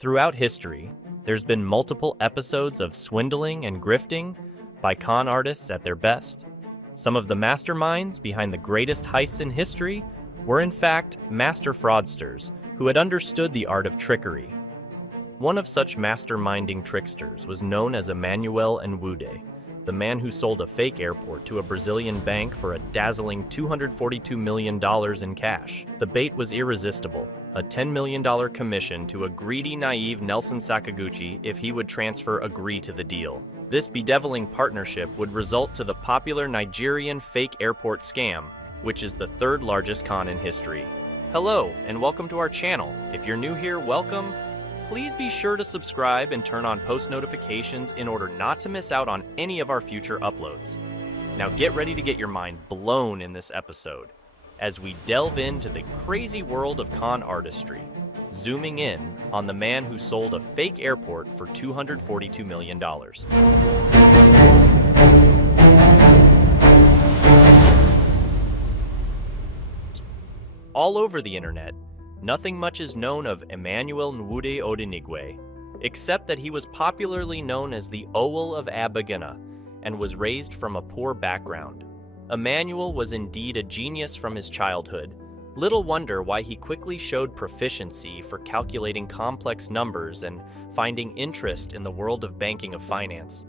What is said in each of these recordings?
Throughout history, there's been multiple episodes of swindling and grifting by con artists at their best. Some of the masterminds behind the greatest heists in history were in fact master fraudsters who had understood the art of trickery. One of such masterminding tricksters was known as Emmanuel Nwude, the man who sold a fake airport to a Brazilian bank for a dazzling $242 million in cash. The bait was irresistible, a $10 million commission to a greedy, naive Nelson Sakaguchi if he would agree to the deal. This bedeviling partnership would result to the popular Nigerian fake airport scam, which is the third largest con in history. Hello, and welcome to our channel. If you're new here, welcome. Please be sure to subscribe and turn on post notifications in order not to miss out on any of our future uploads. Now get ready to get your mind blown in this episode as we delve into the crazy world of con artistry, zooming in on the man who sold a fake airport for $242 million. All over the internet, nothing much is known of Emmanuel Nwude Odenigwe, except that he was popularly known as the Owl of Abagana and was raised from a poor background. Emmanuel was indeed a genius from his childhood. Little wonder why he quickly showed proficiency for calculating complex numbers and finding interest in the world of banking of finance.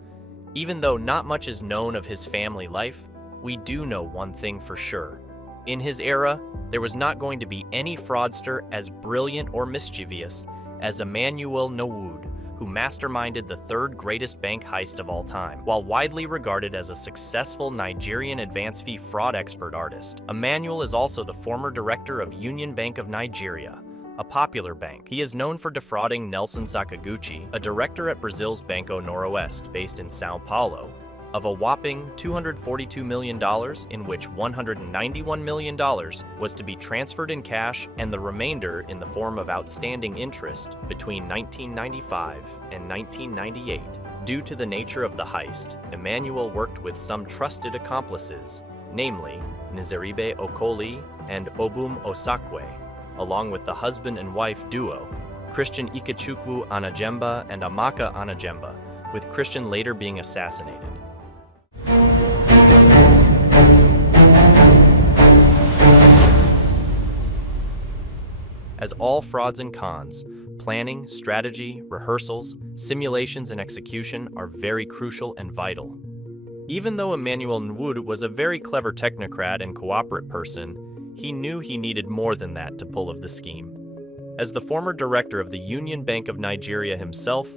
Even though not much is known of his family life, we do know one thing for sure. In his era, there was not going to be any fraudster as brilliant or mischievous as Emmanuel Nwude, who masterminded the third greatest bank heist of all time. While widely regarded as a successful Nigerian advance fee fraud expert artist, Emmanuel is also the former director of Union Bank of Nigeria, a popular bank. He is known for defrauding Nelson Sakaguchi, a director at Brazil's Banco Noroeste, based in São Paulo, of a whopping $242 million, in which $191 million was to be transferred in cash and the remainder in the form of outstanding interest between 1995 and 1998. Due to the nature of the heist, Emmanuel worked with some trusted accomplices, namely Nizeribe Okoli and Obum Osakwe, along with the husband and wife duo, Christian Ikechukwu Anajemba and Amaka Anajemba, with Christian later being assassinated. As all frauds and cons, planning, strategy, rehearsals, simulations, and execution are very crucial and vital. Even though Emmanuel Nwude was a very clever technocrat and cooperate person, he knew he needed more than that to pull off the scheme. As the former director of the Union Bank of Nigeria himself,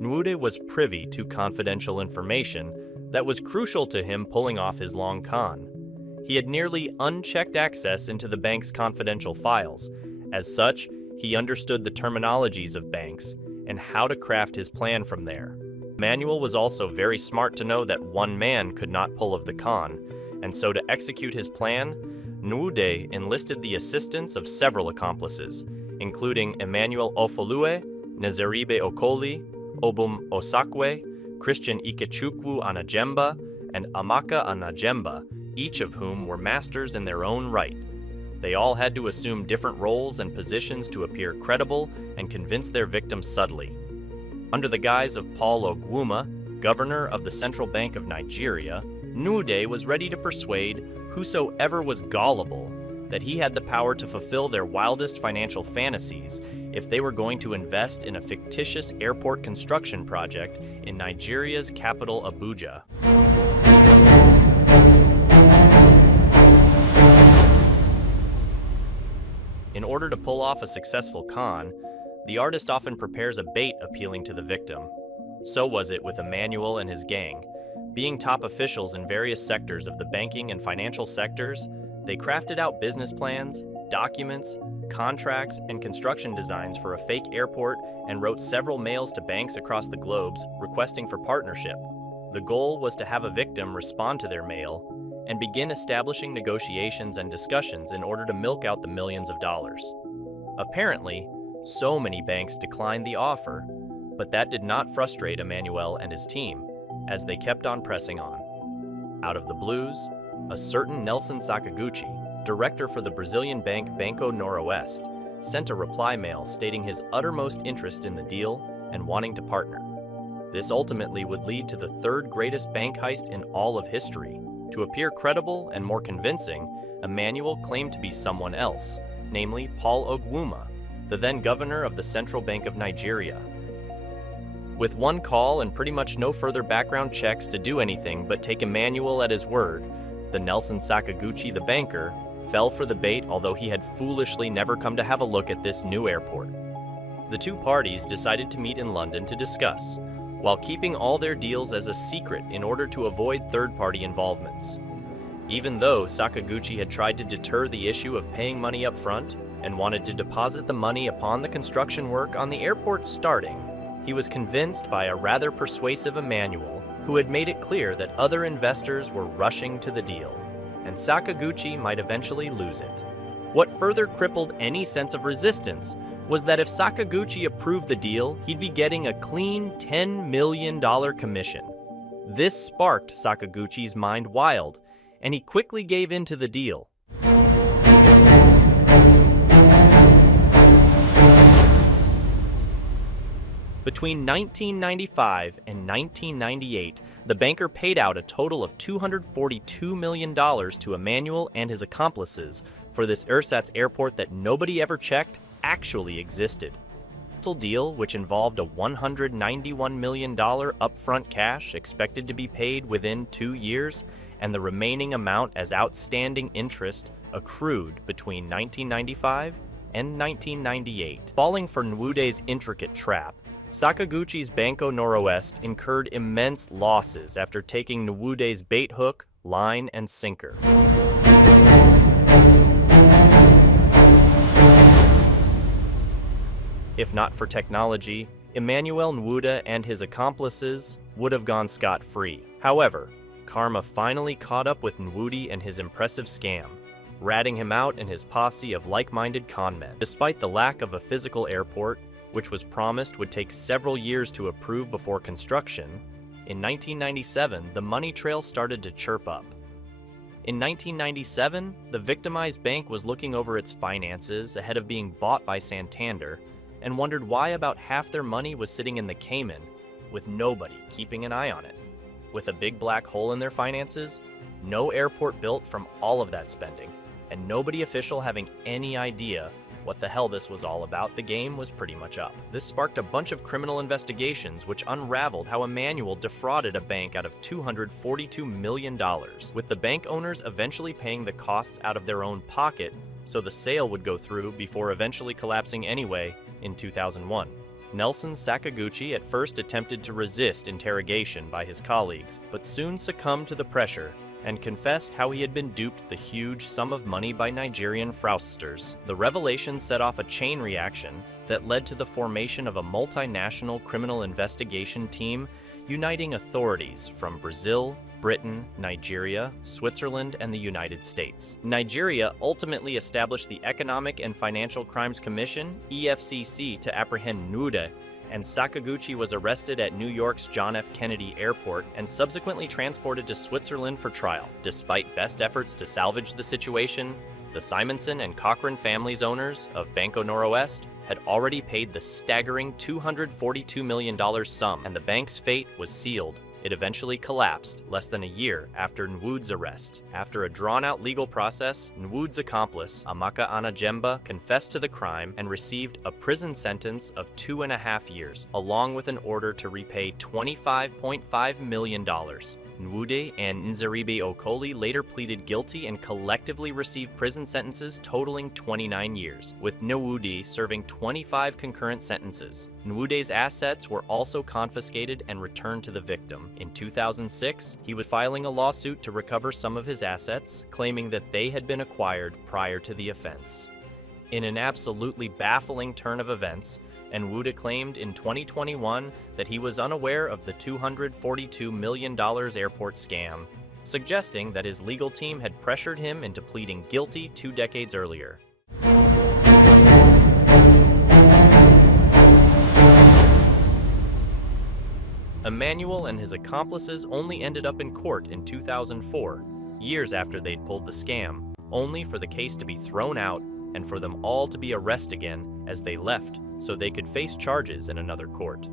Nwude was privy to confidential information that was crucial to him pulling off his long con. He had nearly unchecked access into the bank's confidential files. As such, he understood the terminologies of banks and how to craft his plan from there. Emmanuel was also very smart to know that one man could not pull off the con, and so to execute his plan, Nwude enlisted the assistance of several accomplices, including Emmanuel Ofolue, Nizeribe Okoli, Obum Osakwe, Christian Ikechukwu Anajemba, and Amaka Anajemba, each of whom were masters in their own right. They all had to assume different roles and positions to appear credible and convince their victims subtly. Under the guise of Paul Ogwuma, governor of the Central Bank of Nigeria, Nwude was ready to persuade whosoever was gullible that he had the power to fulfill their wildest financial fantasies if they were going to invest in a fictitious airport construction project in Nigeria's capital, Abuja. In order to pull off a successful con, the artist often prepares a bait appealing to the victim. So was it with Emmanuel and his gang. Being top officials in various sectors of the banking and financial sectors, they crafted out business plans, documents, contracts, and construction designs for a fake airport and wrote several mails to banks across the globe requesting for partnership. The goal was to have a victim respond to their mail and begin establishing negotiations and discussions in order to milk out the millions of dollars. Apparently, so many banks declined the offer, but that did not frustrate Emmanuel and his team, as they kept on pressing on. Out of the blues, a certain Nelson Sakaguchi, director for the Brazilian bank Banco Noroeste, sent a reply mail stating his uttermost interest in the deal and wanting to partner. This ultimately would lead to the third greatest bank heist in all of history. To appear credible and more convincing, Emmanuel claimed to be someone else, namely Paul Ogwuma, the then governor of the Central Bank of Nigeria. With one call and pretty much no further background checks to do anything but take Emmanuel at his word, the Nelson Sakaguchi, the banker, fell for the bait, although he had foolishly never come to have a look at this new airport. The two parties decided to meet in London to discuss, while keeping all their deals as a secret in order to avoid third-party involvements. Even though Sakaguchi had tried to deter the issue of paying money up front and wanted to deposit the money upon the construction work on the airport starting, he was convinced by a rather persuasive Emmanuel, who had made it clear that other investors were rushing to the deal, and Sakaguchi might eventually lose it. What further crippled any sense of resistance was that if Sakaguchi approved the deal, he'd be getting a clean $10 million commission. This sparked Sakaguchi's mind wild, and he quickly gave in to the deal. Between 1995 and 1998, the banker paid out a total of $242 million to Emmanuel and his accomplices for this ersatz airport that nobody ever checked actually existed. The deal, which involved a $191 million upfront cash expected to be paid within 2 years, and the remaining amount as outstanding interest accrued between 1995 and 1998. Falling for Nwude's intricate trap, Sakaguchi's Banco Noroeste incurred immense losses after taking Nwude's bait hook, line, and sinker. If not for technology, Emmanuel Nwude and his accomplices would have gone scot-free. However, karma finally caught up with Nwude and his impressive scam, ratting him out and his posse of like-minded conmen. Despite the lack of a physical airport, which was promised would take several years to approve before construction, in 1997, the money trail started to chirp up. In 1997, the victimized bank was looking over its finances ahead of being bought by Santander and wondered why about half their money was sitting in the Cayman, with nobody keeping an eye on it. With a big black hole in their finances, no airport built from all of that spending, and nobody official having any idea what the hell this was all about, the game was pretty much up. This sparked a bunch of criminal investigations which unraveled how Emmanuel defrauded a bank out of $242 million, with the bank owners eventually paying the costs out of their own pocket so the sale would go through before eventually collapsing anyway in 2001. Nelson Sakaguchi at first attempted to resist interrogation by his colleagues, but soon succumbed to the pressure and confessed how he had been duped the huge sum of money by Nigerian fraudsters. The revelation set off a chain reaction that led to the formation of a multinational criminal investigation team uniting authorities from Brazil, Britain, Nigeria, Switzerland, and the United States. Nigeria ultimately established the Economic and Financial Crimes Commission, EFCC, to apprehend Nwude, and Sakaguchi was arrested at New York's John F. Kennedy Airport and subsequently transported to Switzerland for trial. Despite best efforts to salvage the situation, the Simonson and Cochran families owners of Banco Noroeste had already paid the staggering $242 million sum, and the bank's fate was sealed. It eventually collapsed less than a year after Nwude's arrest. After a drawn-out legal process, Nwude's accomplice, Amaka Anajemba, confessed to the crime and received a prison sentence of 2.5 years, along with an order to repay $25.5 million. Nwude and Nzeribe Okoli later pleaded guilty and collectively received prison sentences totaling 29 years, with Nwude serving 25 concurrent sentences. Nwude's assets were also confiscated and returned to the victim. In 2006, he was filing a lawsuit to recover some of his assets, claiming that they had been acquired prior to the offense. In an absolutely baffling turn of events, Nwude claimed in 2021 that he was unaware of the $242 million airport scam, suggesting that his legal team had pressured him into pleading guilty 2 decades earlier. Emmanuel and his accomplices only ended up in court in 2004, years after they'd pulled the scam, only for the case to be thrown out and for them all to be arrested again as they left so they could face charges in another court.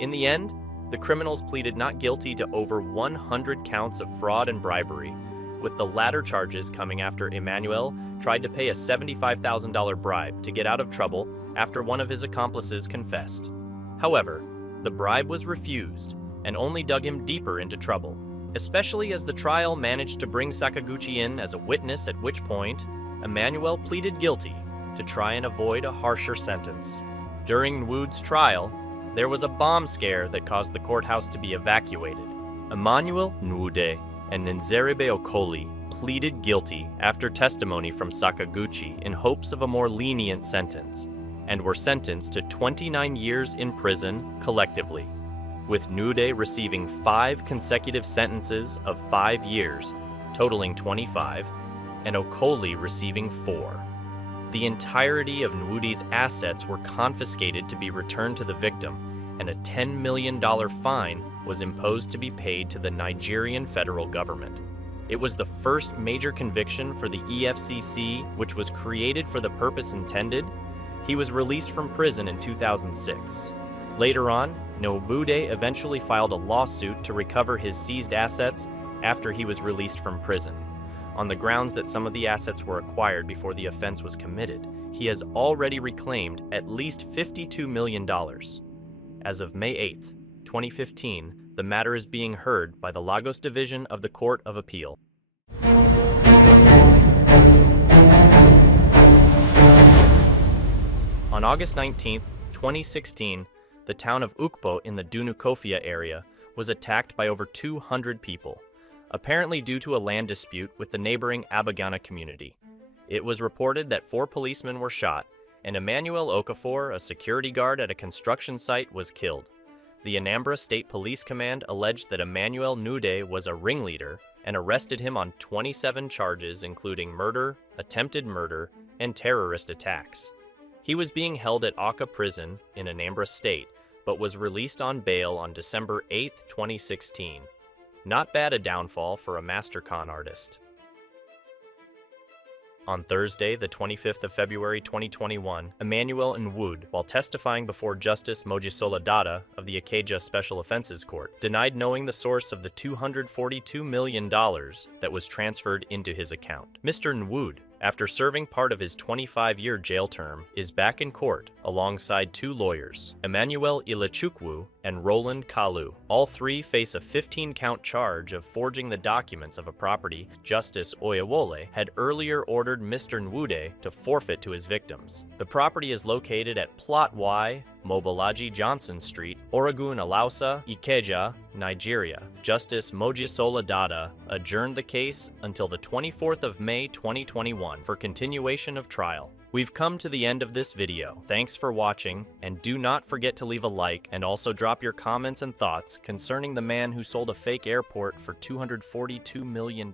In the end, the criminals pleaded not guilty to over 100 counts of fraud and bribery, with the latter charges coming after Emmanuel tried to pay a $75,000 bribe to get out of trouble after one of his accomplices confessed. However, the bribe was refused and only dug him deeper into trouble, especially as the trial managed to bring Sakaguchi in as a witness, at which point Emmanuel pleaded guilty to try and avoid a harsher sentence. During Nwude's trial, there was a bomb scare that caused the courthouse to be evacuated. Emmanuel Nwude and Nzeribe Okoli pleaded guilty after testimony from Sakaguchi in hopes of a more lenient sentence, and were sentenced to 29 years in prison collectively, with Nwude receiving 5 consecutive sentences of 5 years, totaling 25, and Okoli receiving 4. The entirety of Nwude's assets were confiscated to be returned to the victim, and a $10 million fine was imposed to be paid to the Nigerian federal government. It was the first major conviction for the EFCC, which was created for the purpose intended. He was released from prison in 2006. Later on, Nwude eventually filed a lawsuit to recover his seized assets after he was released from prison. On the grounds that some of the assets were acquired before the offense was committed, he has already reclaimed at least $52 million. As of May 8, 2015, the matter is being heard by the Lagos Division of the Court of Appeal. On August 19, 2016, the town of Ukpo in the Dunukofia area was attacked by over 200 people, apparently due to a land dispute with the neighboring Abagana community. It was reported that 4 policemen were shot, and Emmanuel Okafor, a security guard at a construction site, was killed. The Anambra State Police Command alleged that Emmanuel Nwude was a ringleader and arrested him on 27 charges, including murder, attempted murder, and terrorist attacks. He was being held at Awka Prison in Anambra State, but was released on bail on December 8, 2016. Not bad a downfall for a master con artist. On Thursday, the 25th of February 2021, Emmanuel Nwude, while testifying before Justice Mojisola Dada of the Ikeja Special Offenses Court, denied knowing the source of the $242 million that was transferred into his account. Mr. Nwude, after serving part of his 25-year jail term, is back in court alongside 2 lawyers, Emmanuel Ilechukwu and Roland Kalu. All 3 face a 15-count charge of forging the documents of a property Justice Oyewole had earlier ordered Mr. Nwude to forfeit to his victims. The property is located at Plot Y, Mobolaji Johnson Street, Orogun Alausa, Ikeja, Nigeria. Justice Mojisola Dada adjourned the case until the 24th of May 2021 for continuation of trial. We've come to the end of this video. Thanks for watching, and do not forget to leave a like and also drop your comments and thoughts concerning the man who sold a fake airport for $242 million.